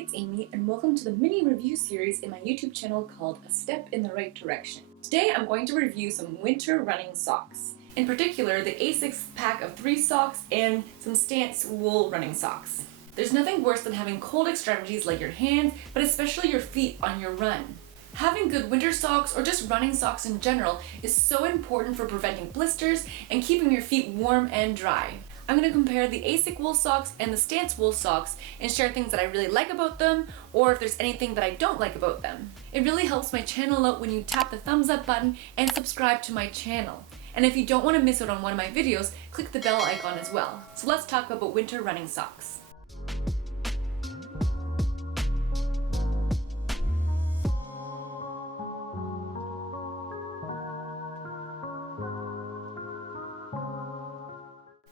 it's Amy and welcome to the mini review series in my YouTube channel called A Step in the Right Direction. Today I'm going to review some winter running socks. In particular, the ASICS pack of 3 socks and some Stance wool running socks. There's nothing worse than having cold extremities like your hands, but especially your feet on your run. Having good winter socks or just running socks in general is so important for preventing blisters and keeping your feet warm and dry. I'm going to compare the ASICS wool socks and the Stance wool socks and share things that I really like about them or if there's anything that I don't like about them. It really helps my channel out when you tap the thumbs up button and subscribe to my channel. And if you don't want to miss out on one of my videos, click the bell icon as well. So let's talk about winter running socks.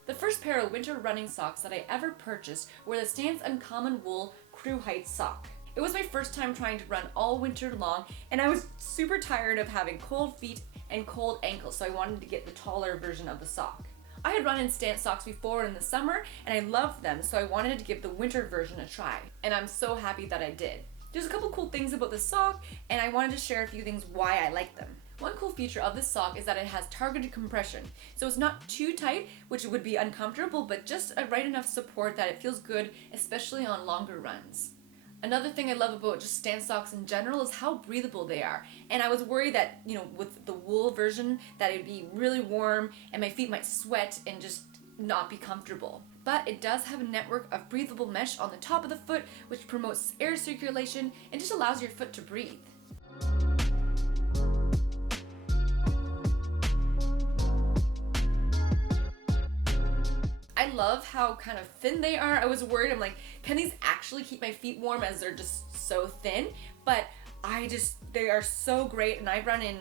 The first pair of winter running socks that I ever purchased were the Stance Uncommon Wool Crew Height sock. It was my first time trying to run all winter long, and I was super tired of having cold feet and cold ankles, so I wanted to get the taller version of the sock. I had run in Stance socks before in the summer, and I loved them, so I wanted to give the winter version a try, and I'm so happy that I did. There's a couple cool things about the sock, and I wanted to share a few things why I like them. One cool feature of this sock is that it has targeted compression, so it's not too tight, which would be uncomfortable, but just a right enough support that it feels good, especially on longer runs. Another thing I love about just Stance socks in general is how breathable they are, and I was worried that, with the wool version, that it'd be really warm and my feet might sweat and just not be comfortable. But it does have a network of breathable mesh on the top of the foot, which promotes air circulation and just allows your foot to breathe. I love how kind of thin they are. I was worried, I'm like, can these actually keep my feet warm as they're just so thin? But they are so great, and I've run in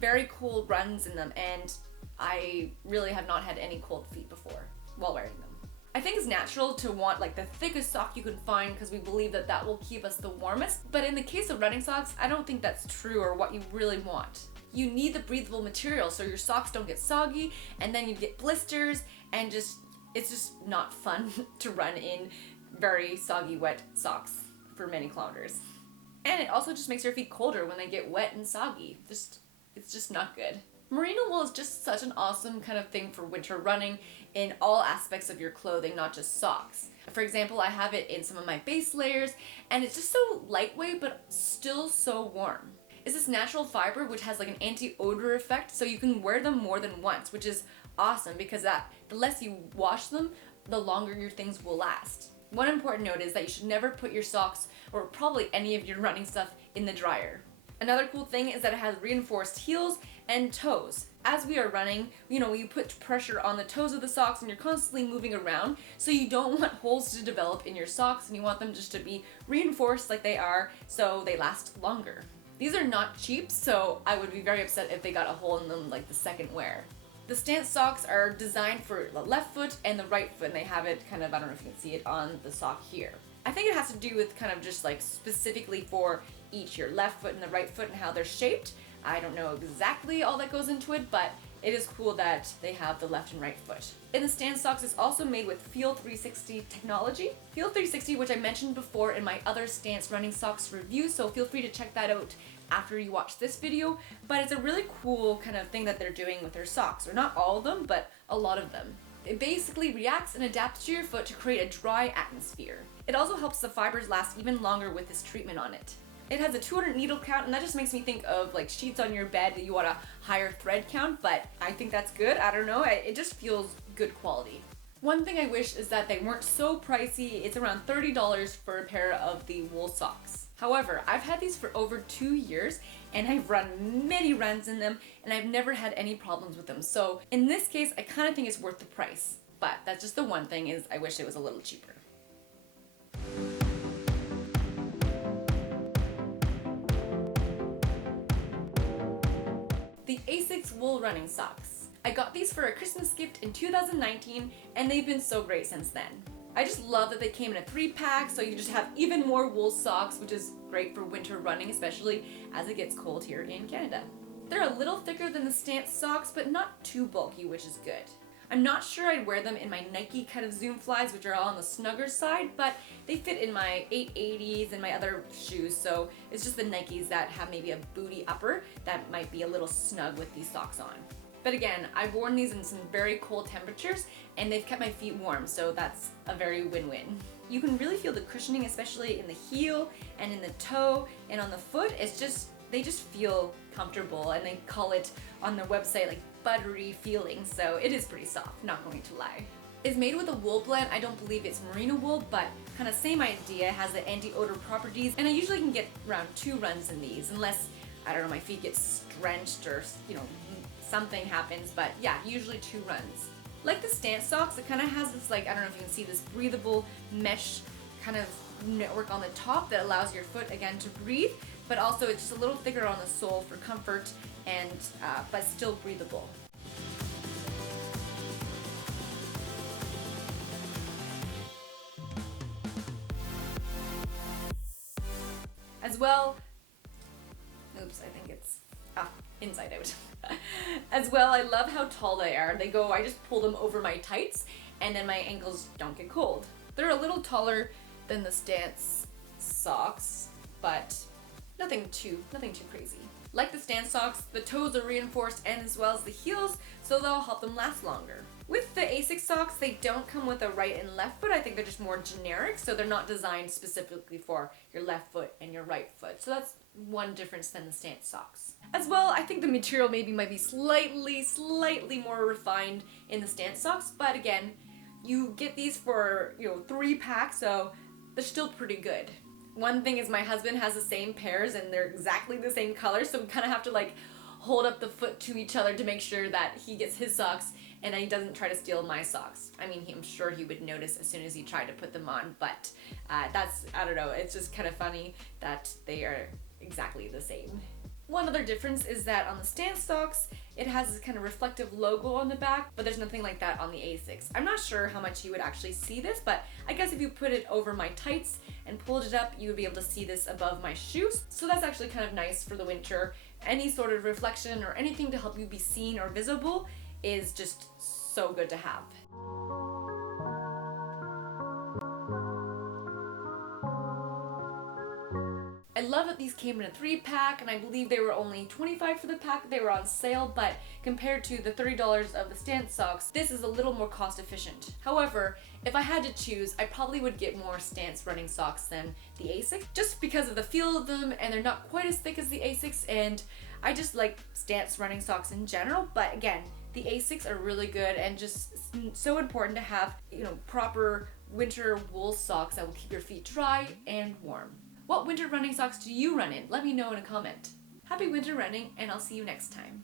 very cold runs in them, and I really have not had any cold feet before while wearing them. I think it's natural to want like the thickest sock you can find because we believe that that will keep us the warmest. But in the case of running socks, I don't think that's true or what you really want. You need the breathable material so your socks don't get soggy, and then you get blisters, and it's just not fun to run in very soggy, wet socks for many kilometers. And it also just makes your feet colder when they get wet and soggy. It's just not good. Merino wool is just such an awesome kind of thing for winter running in all aspects of your clothing, not just socks. For example, I have it in some of my base layers, and it's just so lightweight but still so warm. It's this natural fiber which has like an anti-odor effect, so you can wear them more than once, which is awesome because the less you wash them, the longer your things will last. One important note is that you should never put your socks or probably any of your running stuff in the dryer. Another cool thing is that it has reinforced heels and toes. As we are running, you put pressure on the toes of the socks and you're constantly moving around, so you don't want holes to develop in your socks, and you want them just to be reinforced like they are so they last longer. These are not cheap, so I would be very upset if they got a hole in them like the second wear. The Stance socks are designed for the left foot and the right foot, and they have it kind of, I don't know if you can see it on the sock here. I think it has to do with kind of just like specifically for each, your left foot and the right foot and how they're shaped. I don't know exactly all that goes into it, but it is cool that they have the left and right foot. And the Stance socks is also made with Feel 360 technology. Feel 360, which I mentioned before in my other Stance running socks review, so feel free to check that out after you watch this video. But it's a really cool kind of thing that they're doing with their socks, or not all of them, but a lot of them. It basically reacts and adapts to your foot to create a dry atmosphere. It also helps the fibers last even longer with this treatment on it. It has a 200 needle count, and that just makes me think of like sheets on your bed that you want a higher thread count, but I think that's good. I don't know, it just feels good quality. One thing I wish is that they weren't so pricey. It's around $30 for a pair of the wool socks. However, I've had these for over 2 years, and I've run many runs in them, and I've never had any problems with them. So in this case, I kind of think it's worth the price. But that's just the one thing, is I wish it was a little cheaper. The ASICS Wool Running Socks. I got these for a Christmas gift in 2019, and they've been so great since then. I just love that they came in a 3-pack, so you just have even more wool socks, which is great for winter running, especially as it gets cold here in Canada. They're a little thicker than the Stance socks, but not too bulky, which is good. I'm not sure I'd wear them in my Nike kind of Zoom Flies, which are all on the snugger side, but they fit in my 880s and my other shoes, so it's just the Nikes that have maybe a booty upper that might be a little snug with these socks on. But again, I've worn these in some very cold temperatures and they've kept my feet warm, so that's a very win-win. You can really feel the cushioning, especially in the heel and in the toe and on the foot. They just feel comfortable, and they call it on their website like buttery feeling, so it is pretty soft, not going to lie. It's made with a wool blend. I don't believe it's merino wool, but kind of same idea. It has the anti-odor properties, and I usually can get around 2 runs in these, unless, I don't know, my feet get drenched or, something happens, but yeah, usually 2 runs. Like the stance socks, it kind of has this, like, I don't know if you can see this breathable mesh kind of network on the top that allows your foot again to breathe, but also it's just a little thicker on the sole for comfort and but still breathable. As well, oops, I think it's inside out. As well, I love how tall they are. I just pull them over my tights and then my ankles don't get cold. They're a little taller than the stance socks, but nothing too crazy. Like the stance socks, the toes are reinforced and as well as the heels, so they'll help them last longer. With the ASICS socks, they don't come with a right and left foot. I think they're just more generic, so they're not designed specifically for your left foot and your right foot. So that's one difference than the stance socks. As well, I think the material might be slightly more refined in the stance socks, but again, you get these for 3 packs, so they're still pretty good. One thing is my husband has the same pairs and they're exactly the same color, so we kind of have to like hold up the foot to each other to make sure that he gets his socks and he doesn't try to steal my socks. I mean, I'm sure he would notice as soon as he tried to put them on, but I don't know, it's just kind of funny that they are exactly the same. One other difference is that on the stance socks, it has this kind of reflective logo on the back, but there's nothing like that on the ASICS. I'm not sure how much you would actually see this, but I guess if you put it over my tights and pulled it up, you would be able to see this above my shoes. So that's actually kind of nice for the winter. Any sort of reflection or anything to help you be seen or visible is just so good to have. I love that these came in a 3-pack, and I believe they were only $25 for the pack. They were on sale, but compared to the $30 of the stance socks, this is a little more cost efficient. However, if I had to choose, I probably would get more stance running socks than the ASICS, just because of the feel of them, and they're not quite as thick as the ASICS, and I just like stance running socks in general. But again, the ASICS are really good and just so important to have, proper winter wool socks that will keep your feet dry and warm. What winter running socks do you run in? Let me know in a comment. Happy winter running, and I'll see you next time.